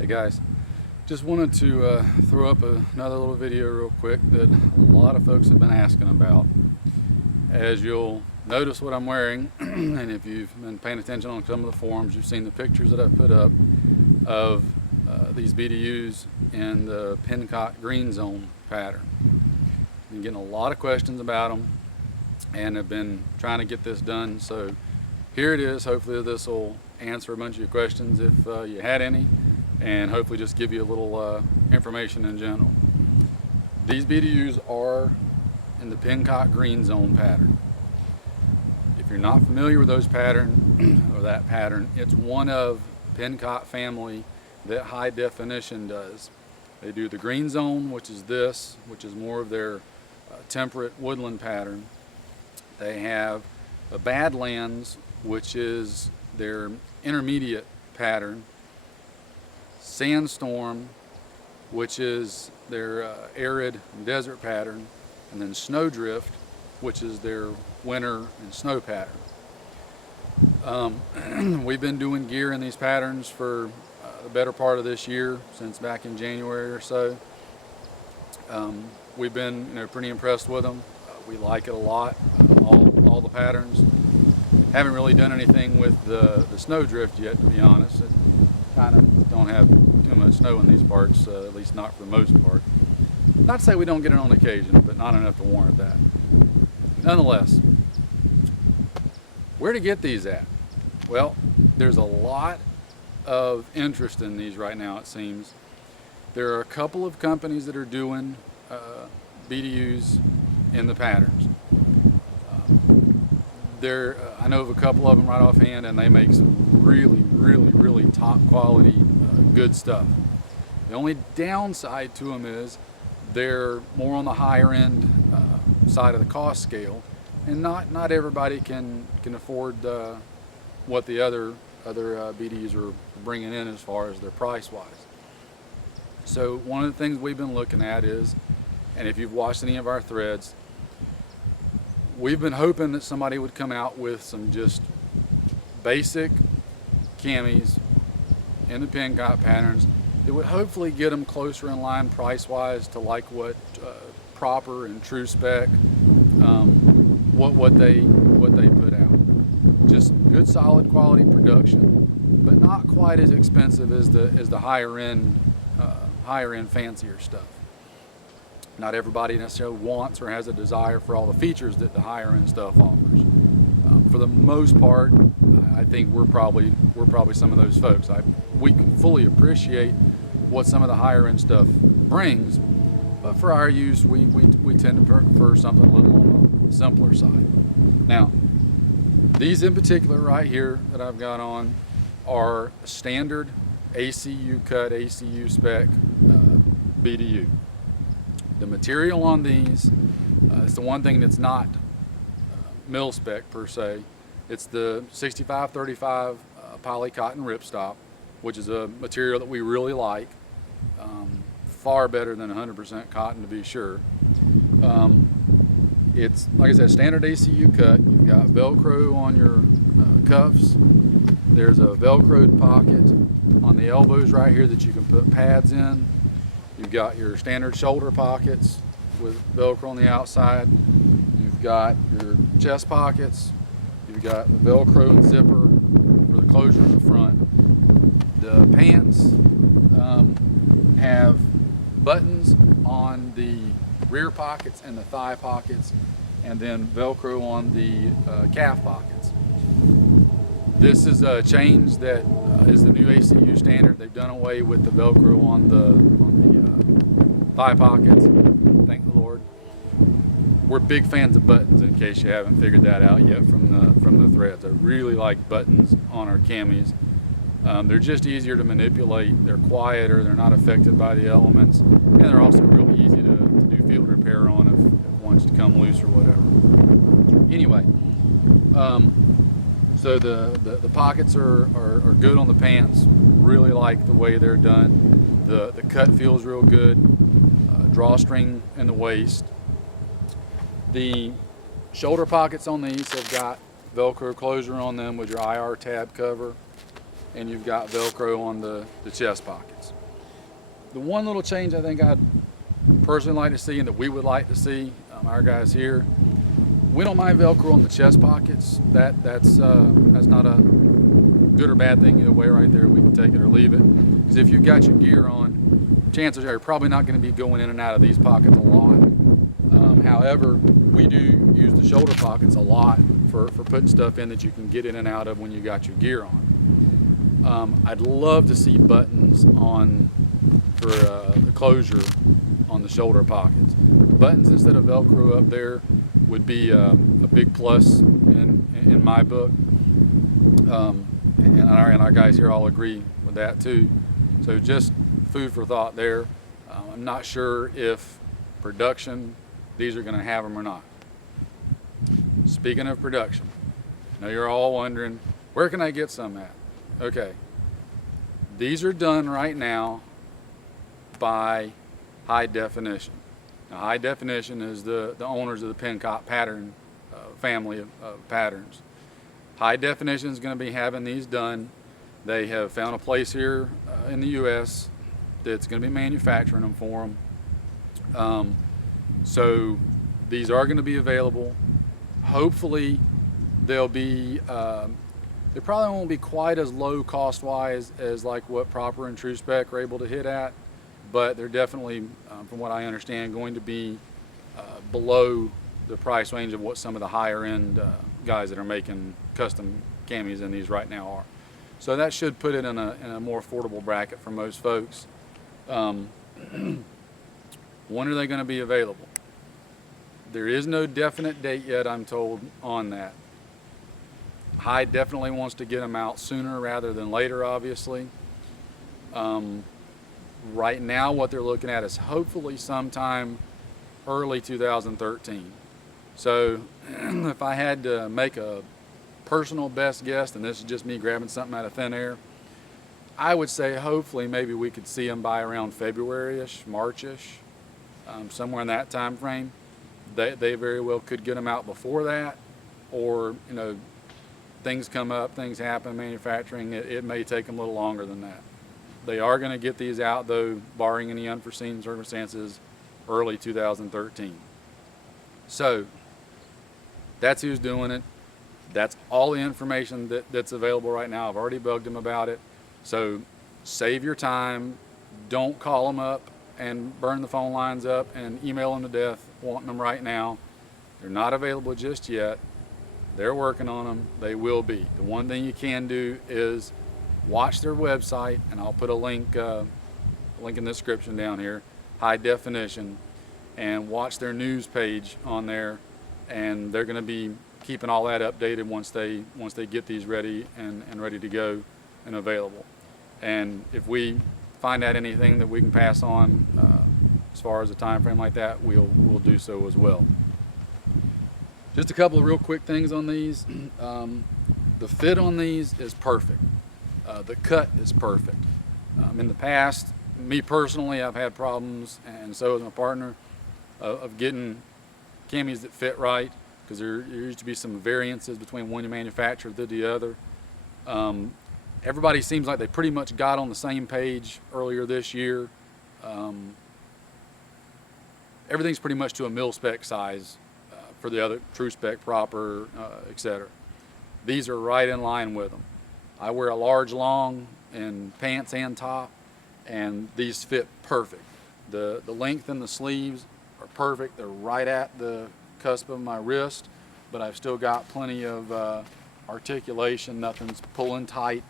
Hey guys, just wanted to throw up another little video real quick that a lot of folks have been asking about. As you'll notice what I'm wearing, and if you've been paying attention on some of the forums, you've seen the pictures that I've put up of these BDUs in the Pencott Greenzone pattern. Been getting a lot of questions about them and have been trying to get this done, so here it is. Hopefully this will answer a bunch of your questions if you had any, and hopefully just give you a little information in general. These BDUs are in the Pencott Greenzone pattern. If you're not familiar with those pattern or that pattern, it's one of Pencott family that High Definition does. They do the Greenzone, which is this, which is more of their temperate woodland pattern. They have the Badlands, which is their intermediate pattern. Sandstorm, which is their arid desert pattern, and then Snowdrift, which is their winter and snow pattern. We've been doing gear in these patterns for the better part of this year, since back in January or so. We've been pretty impressed with them. We like it a lot, all the patterns. Haven't really done anything with the Snowdrift yet, to be honest. It kind of don't have too much snow in these parts, at least not for the most part. Not to say we don't get it on occasion, but not enough to warrant that. Nonetheless, where to get these at? Well, there's a lot of interest in these right now, it seems. There are a couple of companies that are doing BDUs in the patterns. I know of a couple of them right offhand, and they make some really top quality good stuff. The only downside to them is they're more on the higher end side of the cost scale, and not everybody can afford what the other BDUs are bringing in as far as their price wise. So one of the things we've been looking at is, and if you've watched any of our threads, we've been hoping that somebody would come out with some just basic camis in the Pencott patterns that would hopefully get them closer in line price-wise to like what proper and true spec, what they put out. Just good solid quality production, but not quite as expensive as the higher end fancier stuff. Not everybody necessarily wants or has a desire for all the features that the higher end stuff offers. For the most part, I think we're probably some of those folks. We can fully appreciate what some of the higher end stuff brings, but for our use, we tend to prefer something a little on the simpler side. Now, these in particular right here that I've got on are standard ACU cut, ACU spec BDU. The material on these, it's the one thing that's not mil spec per se. It's the 65-35 poly cotton ripstop, which is a material that we really like. Far better than 100% cotton, to be sure. It's, like I said, standard ACU cut. You've got Velcro on your cuffs. There's a Velcroed pocket on the elbows right here that you can put pads in. You've got your standard shoulder pockets with Velcro on the outside. You've got your chest pockets. You've got the Velcro and zipper for the closure in the front. The pants have buttons on the rear pockets and the thigh pockets, and then Velcro on the calf pockets. This is a change that is the new ACU standard. They've done away with the Velcro on the thigh pockets, thank the Lord. We're big fans of buttons, in case you haven't figured that out yet from the threads. I really like buttons on our camis. They're just easier to manipulate, they're quieter, they're not affected by the elements, and they're also real easy to do field repair on if one's to come loose or whatever. Anyway, so the pockets are good on the pants. Really like the way they're done. The cut feels real good. Drawstring in the waist. The shoulder pockets on these have got Velcro closure on them with your IR tab cover. and you've got Velcro on the chest pockets. The one little change I think I'd personally like to see, and that we would like to see, our guys here, we don't mind Velcro on the chest pockets. That's not a good or bad thing either way right there. We can take it or leave it. Because if you've got your gear on, chances are you're probably not going to be going in and out of these pockets a lot. However, we do use the shoulder pockets a lot for putting stuff in that you can get in and out of when you got your gear on. I'd love to see buttons on for the closure on the shoulder pockets. Buttons instead of Velcro up there would be a big plus in my book. And our guys here all agree with that too. So just food for thought there. I'm not sure if production, these are going to have them or not. Speaking of production, I know you're all wondering, where can I get some at? Okay, these are done right now by High Definition. Now, High Definition is the owners of the Pencott pattern family of patterns. High Definition is going to be having these done. They have found a place here in the U.S. that's going to be manufacturing them for them. So these are going to be available. Hopefully they'll be, they probably won't be quite as low cost wise as like what Proper and True Spec are able to hit at, but they're definitely, from what I understand, going to be below the price range of what some of the higher end guys that are making custom camis in these right now are. So that should put it in a more affordable bracket for most folks. When are they going to be available? There is no definite date yet, I'm told, on that. High definitely wants to get them out sooner rather than later, obviously. Right now, what they're looking at is hopefully sometime early 2013. So if I had to make a personal best guess, and this is just me grabbing something out of thin air, I would say hopefully maybe we could see them by around February-ish, March-ish, somewhere in that time frame. They very well could get them out before that, or things come up, things happen, manufacturing, it may take them a little longer than that. They are going to get these out though, barring any unforeseen circumstances, early 2013. So that's who's doing it. That's all the information that's available right now. I've already bugged them about it. So save your time. Don't call them up and burn the phone lines up and email them to death wanting them right now. They're not available just yet. They're working on them. They will be. The one thing you can do is watch their website, and I'll put a link in the description down here, High Definition, and watch their news page on there, and they're going to be keeping all that updated once they get these ready and ready to go and available. And if we find out anything that we can pass on as far as a time frame like that, we'll do so as well. Just a couple of real quick things on these. The fit on these is perfect. The cut is perfect. In the past, me personally, I've had problems, and so has my partner, of getting camis that fit right, because there used to be some variances between one manufacturer to the other. Everybody seems like they pretty much got on the same page earlier this year. Everything's pretty much to a mil spec size for the other True Spec, Proper, etc. These are right in line with them. I wear a large long in pants and top, and these fit perfect. The length in the sleeves are perfect. They're right at the cusp of my wrist, but I've still got plenty of articulation. Nothing's pulling tight,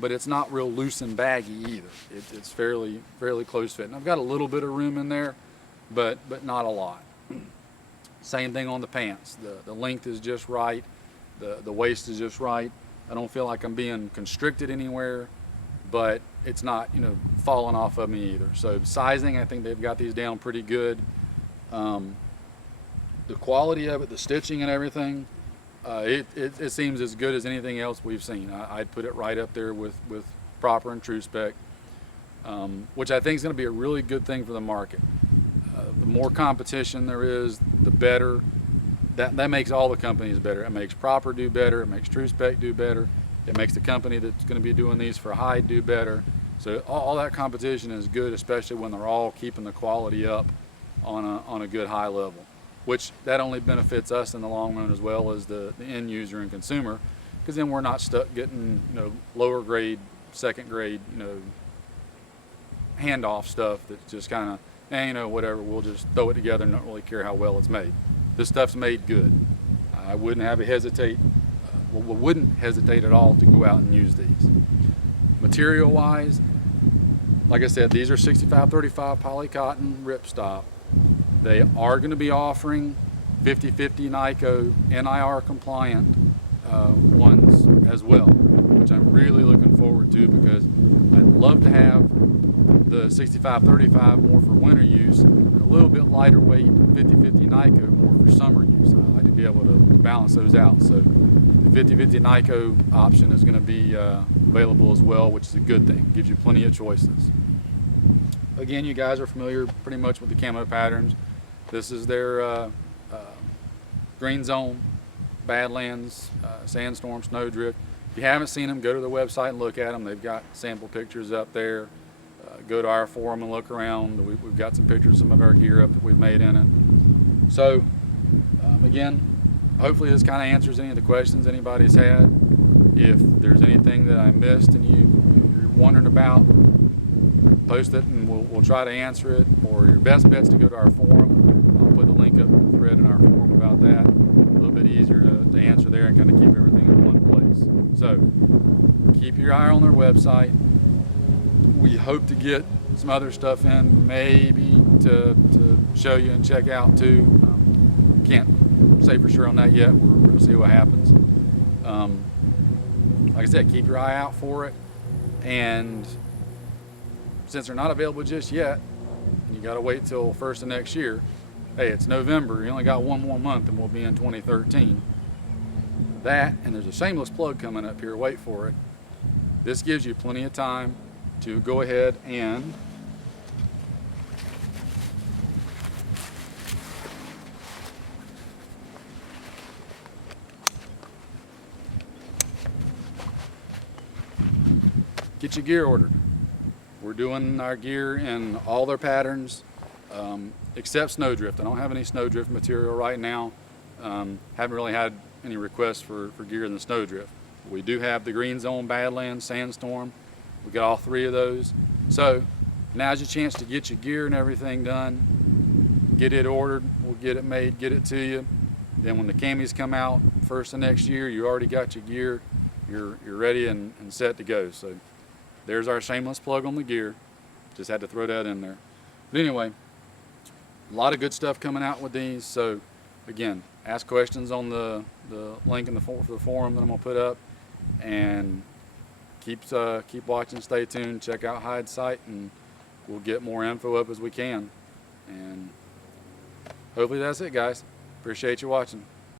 but it's not real loose and baggy either. It's fairly close fit. And I've got a little bit of room in there, but not a lot. Same thing on the pants. The length is just right. The waist is just right. I don't feel like I'm being constricted anywhere, but it's not falling off of me either. So sizing, I think they've got these down pretty good. The quality of it, the stitching and everything, it seems as good as anything else we've seen. I'd put it right up there with Proper and True Spec, which I think is going to be a really good thing for the market. The more competition there is, the better. That makes all the companies better. It makes Proper do better. It makes True Spec do better. It makes the company that's going to be doing these for hide do better. So all that competition is good, especially when they're all keeping the quality up on a good high level, which that only benefits us in the long run as well as the end user and consumer, because then we're not stuck getting lower grade, second grade handoff stuff that's just kind of whatever, we'll just throw it together and not really care how well it's made. This stuff's made good. I wouldn't hesitate at all to go out and use these. Material wise, like I said, these are 65-35 poly cotton ripstop. They are going to be offering 50/50 NICO NIR compliant ones as well, which I'm really looking forward to, because I'd love to have the 65-35 more for winter use, and a little bit lighter weight 50/50 NICO more for summer use. I like to be able to balance those out. So the 50/50 NICO option is going to be available as well, which is a good thing. Gives you plenty of choices. Again, you guys are familiar pretty much with the camo patterns. This is their Greenzone, Badlands, Sandstorm, Snowdrift. If you haven't seen them, go to the website and look at them. They've got sample pictures up there. Go to our forum and look around. We've got some pictures of some of our gear up that we've made in it. So again, hopefully this kind of answers any of the questions anybody's had. If there's anything that I missed and you're wondering about, post it and we'll try to answer it. Or your best bet's to go to our forum. I'll put the link up in the thread in our forum about that. A little bit easier to answer there and kind of keep everything in one place. So keep your eye on their website. We hope to get some other stuff in, maybe to show you and check out too. Can't say for sure on that yet. We're going to see what happens. Like I said, keep your eye out for it. And since they're not available just yet, you got to wait till first of next year. Hey, it's November. You only got one more month and we'll be in 2013. That, and there's a shameless plug coming up here. Wait for it. This gives you plenty of time to go ahead and get your gear ordered. We're doing our gear in all their patterns except Snowdrift. I don't have any Snowdrift material right now. Haven't really had any requests for gear in the Snowdrift. We do have the Greenzone, Badlands, Sandstorm. We got all three of those. So now's your chance to get your gear and everything done. Get it ordered. We'll get it made, get it to you. Then when the camis come out first of next year, you already got your gear. You're ready and set to go. So there's our shameless plug on the gear. Just had to throw that in there. But anyway, a lot of good stuff coming out with these. So again, ask questions on the link in the forum that I'm gonna put up, and keep watching, stay tuned, check out Hyde's site, and we'll get more info up as we can. And hopefully that's it, guys. Appreciate you watching.